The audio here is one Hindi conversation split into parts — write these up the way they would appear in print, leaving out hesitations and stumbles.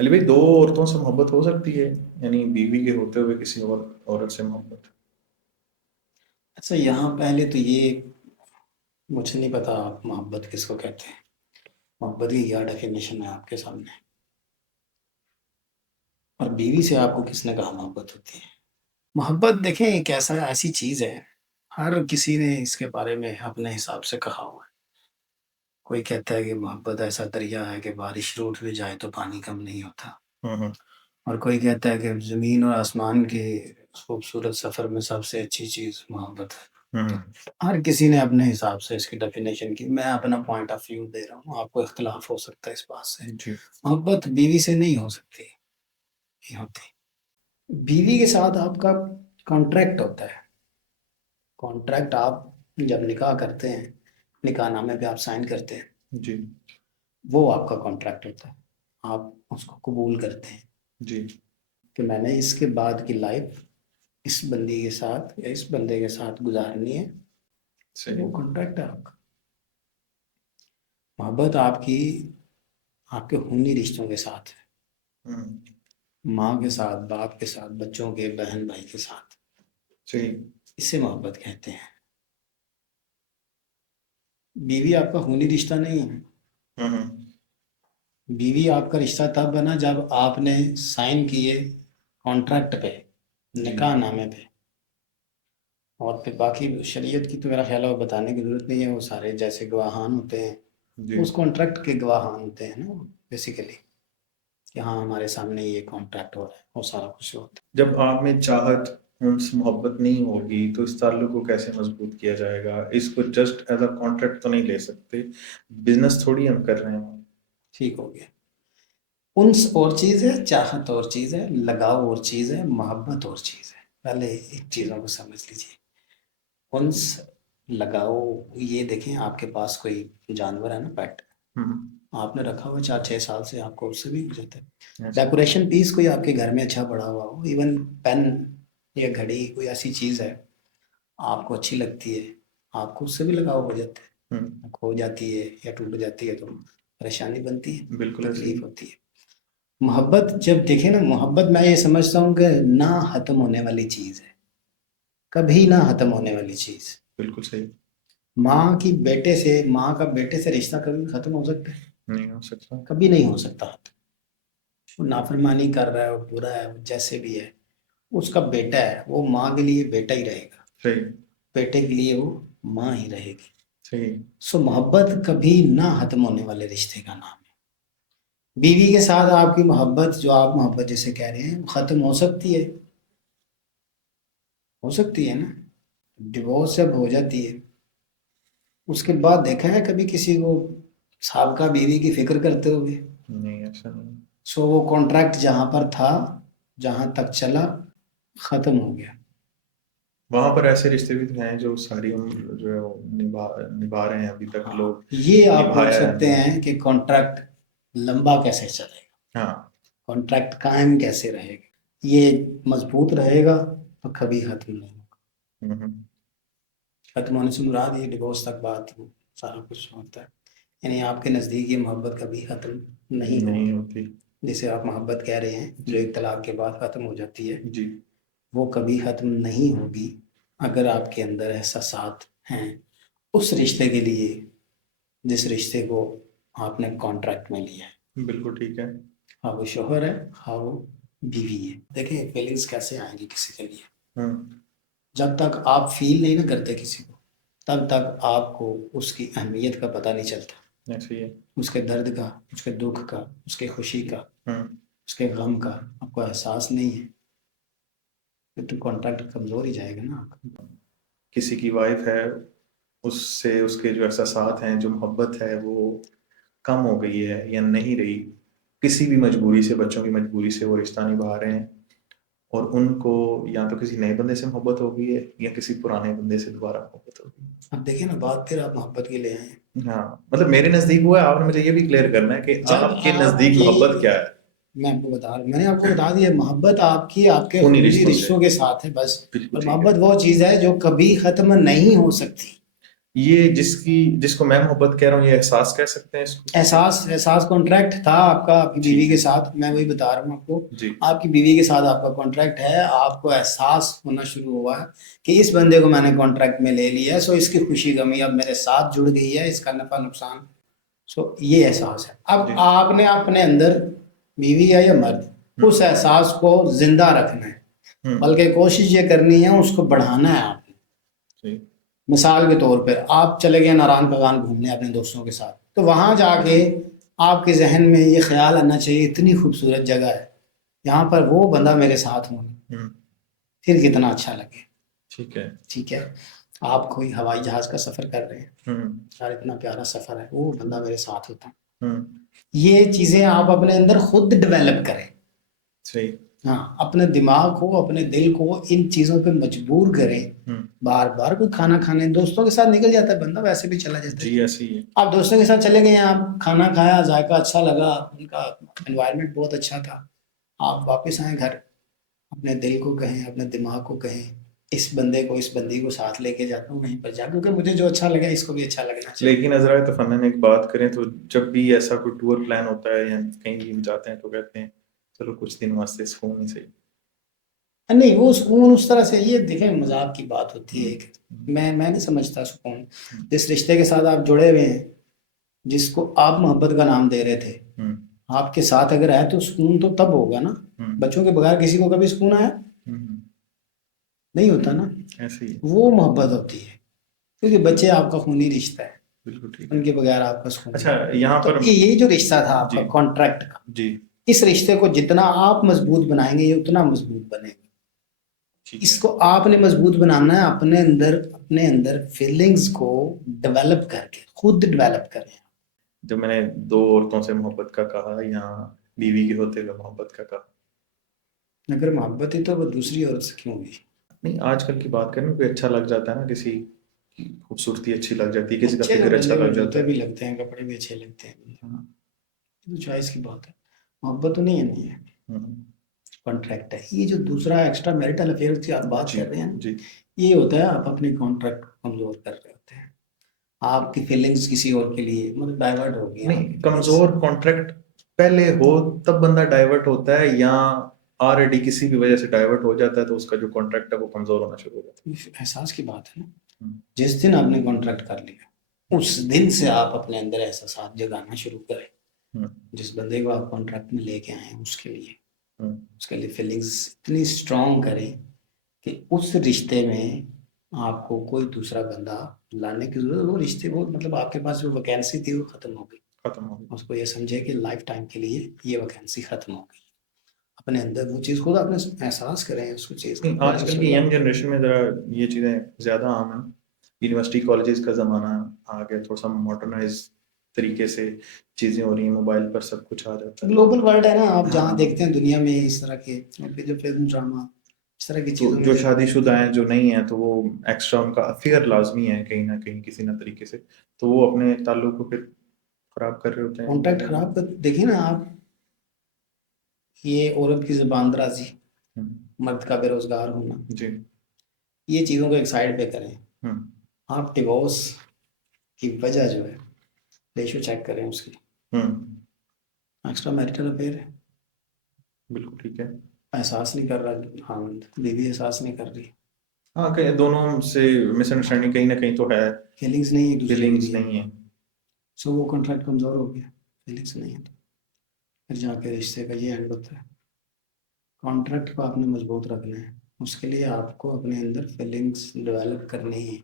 अली भाई, दो औरतों से मोहब्बत हो सकती है? यानी बीवी के होते हुए किसी और औरत से मोहब्बत? अच्छा, यहाँ पहले तो ये मुझे नहीं पता आप मोहब्बत किसको कहते हैं। मोहब्बत की क्या डेफिनेशन है आपके सामने? और बीवी से आपको किसने कहा मोहब्बत होती है? मोहब्बत देखें, एक ऐसी चीज है, हर किसी ने इसके बारे में अपने हिसाब से कहा हुआ है। कोई कहता है कि मोहब्बत ऐसा दरिया है कि बारिश रूठ भी जाए तो पानी कम नहीं होता। हम्म। और कोई कहता है कि जमीन और आसमान के खूबसूरत सफर में सबसे अच्छी चीज मोहब्बत है। हम्म। हर किसी ने अपने हिसाब से इसकी डेफिनेशन की। मैं अपना पॉइंट ऑफ व्यू दे रहा हूँ, आपको इख्तिलाफ हो सकता है इस बात से। जी। मोहब्बत बीवी से नहीं हो सकती, नहीं होती। बीवी के साथ आपका कॉन्ट्रैक्ट होता है। कॉन्ट्रैक्ट आप जब निकाह करते हैं, निकाहनामे पे आप साइन करते हैं, जी। वो आपका कॉन्ट्रैक्ट होता है। आप उसको कबूल करते हैं जी। कि मैंने इसके बाद की लाइफ इस बंदी के साथ या इस बंदे के साथ गुजारनी है। तो सही। वो कॉन्ट्रैक्ट है आपका। मोहब्बत आपकी आपके खूनी रिश्तों के साथ है। हम्म। माँ के साथ, बाप के साथ, बच्चों के, बहन भाई के साथ। सही। इसे मोहब्बत कहते हैं। बीवी आपका खूनी रिश्ता नहीं है। हम्म। बीवी आपका रिश्ता तब बना जब आपने साइन किए कॉन्ट्रैक्ट पे, जी। निकाहनामे पे। और फिर बाकी शरीयत की तो मेरा ख्याल है वो बताने की जरूरत नहीं है। वो सारे जैसे गवाहान होते हैं, जी। उस कॉन्ट्रैक्ट के गवाहान होते हैं ना बेसिकली, कि हाँ हमारे सामने ये कॉन्ट्रैक्ट हो रहा है, वो सारा कुछ होता जब आप में चाहत, उनसे मोहब्बत नहीं होगी तो इस ताल्लुक को कैसे मजबूत किया जाएगा? इसको जस्ट एज अ कॉन्ट्रैक्ट तो नहीं ले सकते। बिजनेस थोड़ी हम कर रहे हैं। है। ठीक हो गया। उन्स और चीज़ है, चाहत और चीज़ है, लगाव और चीज़ है, मोहब्बत और चीज़ है। पहले इन चीज़ों को समझ लीजिए। उन्स, लगाओ, ये देखें आपके पास कोई जानवर है ना, पेट, हम्म। आपने रखा हुआ 4-6 साल से, आपको उससे भी हो जाता है। ऐसे। डेकोरेशन पीस कोई आपके घर में अच्छा पड़ा हुआ हो, इवन पेन या घड़ी, कोई ऐसी चीज़ है आपको अच्छी लगती है, आपको उससे भी लगाव हो जाता हम्म। है। खो जाती है या टूट जाती है तो परेशानी बनती है, बिल्कुल ऐसे ही। तकलीफ होती है। मोहब्बत जब देखे ना, मोहब्बत मैं ये समझता हूँ कि ना खत्म होने वाली चीज़ है, कभी ना खत्म होने वाली चीज़। बिल्कुल सही। माँ की बेटे से, माँ का बेटे से रिश्ता कभी खत्म हो सकता है? नहीं हो सकता। कभी नहीं हो सकता। वो नाफरमानी कर रहा है, वो बुरा है, वो जैसे भी है, उसका बेटा है, वो माँ के लिए बेटा ही रहेगा, सही। बेटे के लिए वो माँ ही रहेगी। सही। सो मोहब्बत कभी ना खत्म होने वाले रिश्ते का नाम है। बीवी के साथ आपकी मोहब्बत, जो आप मोहब्बत जैसे कह रहे हैं, वो खत्म हो सकती है, हो सकती है ना। डिवोर्स जब हो जाती है, उसके बाद देखा है कभी किसी को साबका बीवी की फिक्र करते हुए? नहीं, ऐसा नहीं। सो वो कॉन्ट्रैक्ट जहां पर था, जहां तक चला, खत्म हो गया। वहां पर ऐसे रिश्ते भी तो हैं जो सारी उम्र जो है वो निभा निभा रहे हैं अभी तक हाँ, लोग। ये आप पूछ निभाया है सकते उन्होंने। हैं कि कॉन्ट्रैक्ट लंबा कैसे चलेगा, हाँ। कॉन्ट्रैक्ट कायम कैसे रहेगा। ये मजबूत रहेगा तो कभी खत्म नहीं होगा। हम्म। खत्म होने से मुराद ये डिवोर्स तक बात, सारा कुछ होता है। यानी आपके नज़दीक ये मोहब्बत कभी खत्म नहीं नहीं होगी। होती। जिसे आप मोहब्बत कह रहे हैं, जो जी। एक तलाक के बाद खत्म हो जाती है, जी। वो कभी खत्म नहीं होगी अगर आपके अंदर एहसासात हैं उस रिश्ते के लिए, जिस रिश्ते को आपने कॉन्ट्रैक्ट में लिया है। बिल्कुल ठीक है। हाँ वो शोहर है, हाँ वो बीवी है। देखिए फीलिंग्स कैसे आएंगी किसी के लिए, हम्म। जब तक आप फील नहीं ना करते किसी को, तब तक आपको उसकी अहमियत का पता नहीं चलता। ऐसे ही है। उसके दर्द का, उसके दुख का, उसके खुशी का, हम्म। उसके गम का आपको एहसास नहीं है, फिर तो कॉन्ट्रैक्ट कमजोर ही जाएगा ना आपका। किसी की वाइफ है, उससे उसके जो एहसासात हैं, जो मोहब्बत है, वो कम हो गई है या नहीं रही। किसी भी मजबूरी से, बच्चों की मजबूरी से वो रिश्ता निभा रहे हैं। और उनको या तो किसी नए बंदे से मोहब्बत हो गई है या किसी पुराने बंदे से दोबारा मोहब्बत हो गई है। अब देखिए ना, बात फिर आप मोहब्बत की ले आए। हाँ, मतलब मेरे नजदीक हुआ है। आपने मुझे ये भी क्लियर करना है कि जब आपके नजदीक आपकी, मोहब्बत क्या है? मैं आपको बता रहा, मैंने आपको बता दिया, मोहब्बत आपकी आपके खूनी खूनी रिश्तों से। रिश्तों के साथ है बस। बिल्कुल और ठीक है। मोहब्बत वो चीज़ है जो कभी खत्म नहीं हो सकती। ये जिसको मैं मोहब्बत कह रहा हूँ, ये एहसास कह सकते हैं इसको? एहसास कॉन्ट्रैक्ट था आपका आपकी ठीक बीवी के है। साथ, मैं वही बता रहा हूँ आपको। जी। आपकी बीवी के साथ आपका कॉन्ट्रैक्ट है, आपको एहसास होना शुरू हुआ है कि इस बंदे को मैंने कॉन्ट्रैक्ट में ले लिया है, सो इसकी खुशी गमी अब मेरे साथ जुड़ गई है, इसका नफा नुकसान, सो ये एहसास है। अब जी। आपने अपने अंदर, बीवी है या मर्द, उस एहसास को जिंदा रखना है, बल्कि कोशिश ये करनी है उसको बढ़ाना है आपने। जी। मिसाल के तौर पर आप चले गए नारायण भगवान घूमने अपने दोस्तों के साथ, तो वहां जाके आपके जहन में ये ख्याल आना चाहिए इतनी खूबसूरत जगह है, यहाँ पर वो बंदा मेरे साथ हो, फिर कितना अच्छा लगे। ठीक है। ठीक है, आप कोई हवाई जहाज का सफर कर रहे हैं, यार इतना प्यारा सफर है, वो बंदा मेरे साथ होता। ये चीजें आप अपने अंदर खुद डेवलप करें। सही। हाँ, अपने दिमाग को, अपने दिल को इन चीजों पे मजबूर करें। बार बार कोई खाना खाने दोस्तों के साथ निकल जाता है बंदा, वैसे भी चला जाता है जी, ऐसे ही है। आप दोस्तों के साथ चले गए, आप खाना खाया, जायका अच्छा लगा, उनका एनवायरनमेंट बहुत अच्छा था, आप वापस आए घर, अपने दिल को कहें, अपने दिमाग को कहें, इस बंदे को, इस बंदी को साथ लेके जाता हूँ वहीं पर जा, क्योंकि मुझे जो अच्छा लगा इसको भी अच्छा लगना चाहिए। लेकिन हजरत तफन्नन एक बात करें तो जब भी ऐसा कोई टूर प्लान होता है या कहीं भी हम जाते हैं तो कहते हैं चलो कुछ दिन वास्ते सुकून ही सही। नहीं, वो सुकून उस तरह से, ये देखें मजाक की बात होती है एक, मैं नहीं समझता सुकून। जिस रिश्ते के साथ आप जुड़े हुए हैं, जिसको आप मोहब्बत का नाम दे रहे थे, आपके साथ अगर है तो सुकून तो तब होगा ना। बच्चों के बगैर किसी को कभी सुकून आया? नहीं होता ना। ऐसे ही। वो मोहब्बत होती है, क्योंकि बच्चे आपका खूनी रिश्ता है, बिल्कुल ठीक है। उनके बगैर आपका सुकून अच्छा, नहीं। यहाँ तो पर ये जो रिश्ता था आपका जी। कॉन्ट्रैक्ट का, जी। इस रिश्ते को जितना आप मजबूत बनाएंगे ये उतना मजबूत बनेगा। ठीक है। इसको आपने मजबूत बनाना है अपने अंदर फीलिंग्स को डेवलप करके, खुद डेवलप करें। जब मैंने दो औरतों से मोहब्बत का कहा या बीवी के होते हुए मोहब्बत का कहा, अगर मोहब्बत ही तो वो दूसरी औरत से क्यों हुई? नहीं आजकल की बात करें, कोई अच्छा लग जाता है ना, किसी की खूबसूरती अच्छी लग जाती है, किसी का अच्छे तो फिगर अच्छा बंदे को लग जाता जूते है। भी लगते हैं, कपड़े भी अच्छे लगते हैं, ये तो चॉइस की बात है। मोहब्बत तो नहीं है, नहीं है, कॉन्ट्रैक्ट है। ये जो दूसरा एक्स्ट्रा मैरिटल अफेयर की आप बात कर रहे हैं, जी। ये होता है आप अपने कॉन्ट्रैक्ट को कमजोर कर रहे होते हैं, आपकी फीलिंग्स किसी और के लिए मतलब डाइवर्ट हो गई। नहीं, कमजोर कॉन्ट्रैक्ट पहले हो तब बंदा डाइवर्ट होता है, या ऑलरेडी किसी भी वजह से डाइवर्ट हो जाता है तो उसका जो कॉन्ट्रैक्ट है वो कमजोर होना शुरू हो जाता है। एहसास की बात है ना, जिस दिन आपने कॉन्ट्रैक्ट कर लिया उस दिन से आप अपने अंदर एहसास जगाना शुरू करें। जिस बंदे को आप कॉन्ट्रैक्ट में लेके आए हैं उसके लिए फीलिंग्स इतनी स्ट्रांग करें कि उस रिश्ते में आपको कोई दूसरा बंदा लाने की जरूरत, वो रिश्ते, वो मतलब आपके पास जो वैकेंसी थी वो खत्म हो गई। उसको ये समझे कि लाइफ टाइम के लिए ये वैकेंसी खत्म हो गई। अपने अंदर वो चीज़ खुद अपने एहसास करें उसको चीज़ नहीं, को। आजकल की यंग जनरेशन में जरा ये चीजें ज्यादा आम है। यूनिवर्सिटी कॉलेजेस का जमाना आ गया, थोड़ा सा मॉडर्नाइज तरीके से चीजें हो रही हैं, मोबाइल पर सब कुछ आ जाता है। ग्लोबल वर्ल्ड है ना, आप जहाँ हाँ। देखते हैं दुनिया में इस तरह के जो फिल्म ड्रामा इस तरह की तो चीज़ों में जो शादीशुदा हैं जो नहीं है तो वो एक्स्ट्रा उनका अफेयर लाजमी है कहीं ना कहीं किसी ना तरीके से, तो वो अपने ताल्लुक को फिर खराब कर रहे होते हैं। कॉन्ट्रैक्ट खराब कर, देखिए ना आप, ये औरत की जुबान दराजी, मर्द का बेरोजगार होना, जी। ये चीज़ों को एक साइड पे करें। आप डिवोर्स की वजह जो है रेशो चेक करें उसकी, एक्स्ट्रा मैरिटल अफेयर है, बिल्कुल ठीक है। एहसास नहीं कर रहा, हाँ बीवी एहसास नहीं कर रही, हाँ, कहीं दोनों से मिसअंडरस्टैंडिंग कहीं ना कहीं तो है, फीलिंग्स नहीं है एक दूसरे के फीलिंग्स लिए, नहीं है। सो वो कॉन्ट्रैक्ट कमजोर हो गया। फीलिंग्स नहीं है तो फिर जाके रिश्ते का ये एंड होता है। कॉन्ट्रैक्ट को आपने मजबूत रखना है, उसके लिए आपको अपने अंदर फीलिंग्स डेवलप करनी है।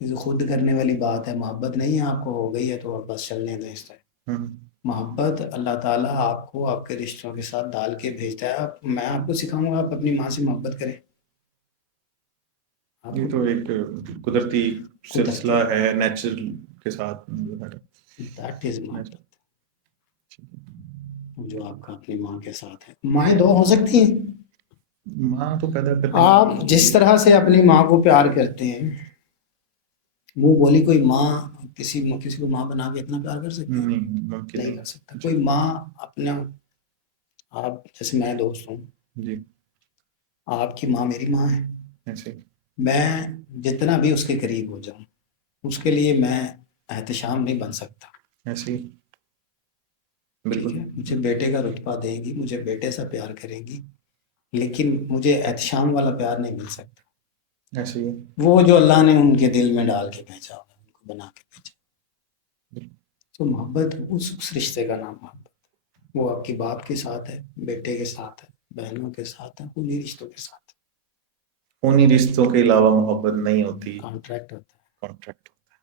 ये जो खुद करने वाली बात है, मोहब्बत नहीं है, आपको हो गई है तो अब बस चलने दें इस तरह। मोहब्बत अल्लाह ताला आपको आपके रिश्तों के साथ डाल के भेजता है। मैं आपको सिखाऊंगा आप अपनी माँ से मोहब्बत करें। ये तो एक कुदरती सिलसिला है, नेचुरल के साथ दैट इज मोहब्बत, जो आपका अपनी माँ के साथ है। माएँ दो हो सकती हैं, माँ तो पैदा करनी आप जिस तरह से अपनी माँ को प्यार करते हैं, मुंह बोली कोई माँ किसी को माँ बना के इतना प्यार कर सकती है? नहीं मुमकिन नहीं कर सकता कोई माँ अपना। आप जैसे मैं दोस्त हूँ जी, आपकी माँ मेरी माँ है, ऐसे मैं जितना भी उसके करीब हो जाऊं उसके लिए मैं एहतशाम नहीं बन सकता। ऐसे ही ठीक बिल्कुल। है, मुझे बेटे का रुतबा देंगी, मुझे बेटे से प्यार करेंगी, लेकिन मुझे एहतशाम वाला प्यार नहीं मिल सकता। ऐसे ही वो जो अल्लाह ने उनके दिल में डाल के भेजा हुआ है, उनको बना के भेजा। तो मोहब्बत उस रिश्ते का नाम मोहब्बत। वो आपकी बाप के साथ है, बेटे के साथ है, बहनों के साथ है, उन्हीं रिश्तों के साथ उन्हीं रिश्तों के अलावा मोहब्बत नहीं होती, कॉन्ट्रैक्ट होता कॉन्ट्रैक्ट। है।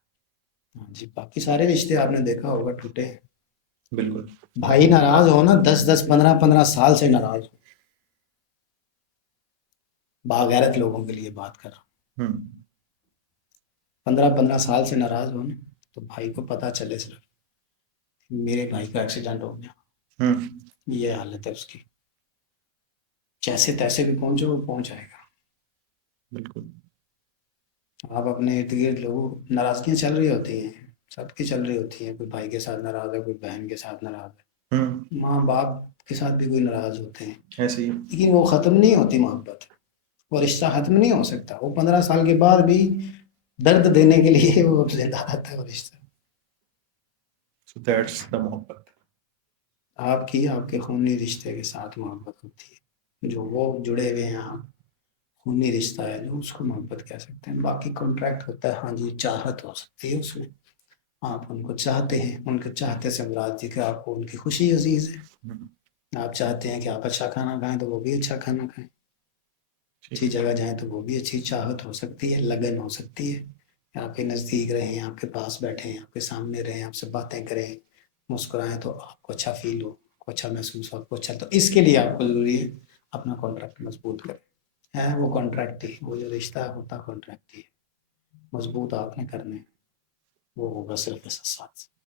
हाँ जी, बाकी सारे रिश्ते आपने देखा होगा टूटे हैं। बिल्कुल। भाई नाराज हो ना, 10-10 15-15 साल से नाराज हो, बागैरत लोगों के लिए बात कर रहा हूँ। हम्म 15-15 साल से नाराज हो ना, तो भाई को पता चले सिर्फ मेरे भाई का एक्सीडेंट हो गया, हम्म ये हालत है उसकी, जैसे तैसे भी पहुंचो वो पहुंच आएगा। बिल्कुल। आप अपने इर्द गिर्द लोग, नाराजगियां चल रही होती हैं, सबकी चल रही होती हैं, कोई भाई के साथ नाराज है, कोई बहन के साथ नाराज है, हम्म माँ बाप के साथ भी कोई नाराज होते हैं, ऐसे ही लेकिन वो ख़त्म नहीं होती मोहब्बत, वो रिश्ता ख़त्म नहीं हो सकता। वो 15 साल के बाद भी दर्द देने के लिए वो अब जिंदा रहता है वो रिश्ता। सो दैट्स द मोहब्बत। आपकी आपके खूनी रिश्ते के साथ मोहब्बत होती है, जो वो जुड़े हुए हैं आप, खूनी रिश्ता है जो, उसको मोहब्बत कह सकते हैं। बाकी कॉन्ट्रैक्ट होता है, हाँ जी, चाहत हो सकती है उसमें, आप उनको चाहते हैं, उनके चाहते से मुराद जी कि आपको उनकी खुशी अजीज है। हम्म, आप चाहते हैं कि आप अच्छा खाना खाएं तो वो भी अच्छा खाना खाएं, अच्छी ठीक। जगह जाएं तो वो भी अच्छी चाहत हो सकती है, लगन हो सकती है। आपके नज़दीक रहें, आपके पास बैठें, आपके सामने रहें, आपसे बातें करें, मुस्कुराएं तो आपको अच्छा फील हो, आपको अच्छा महसूस हो, आपको अच्छा। तो इसके लिए आपको ज़रूरी है अपना कॉन्ट्रैक्ट मजबूत करें। है वो कॉन्ट्रैक्ट ही, वो जो रिश्ता होता कॉन्ट्रैक्ट ही है, मजबूत आपने करने हैं, वो होगा सिर्फ एहसास से।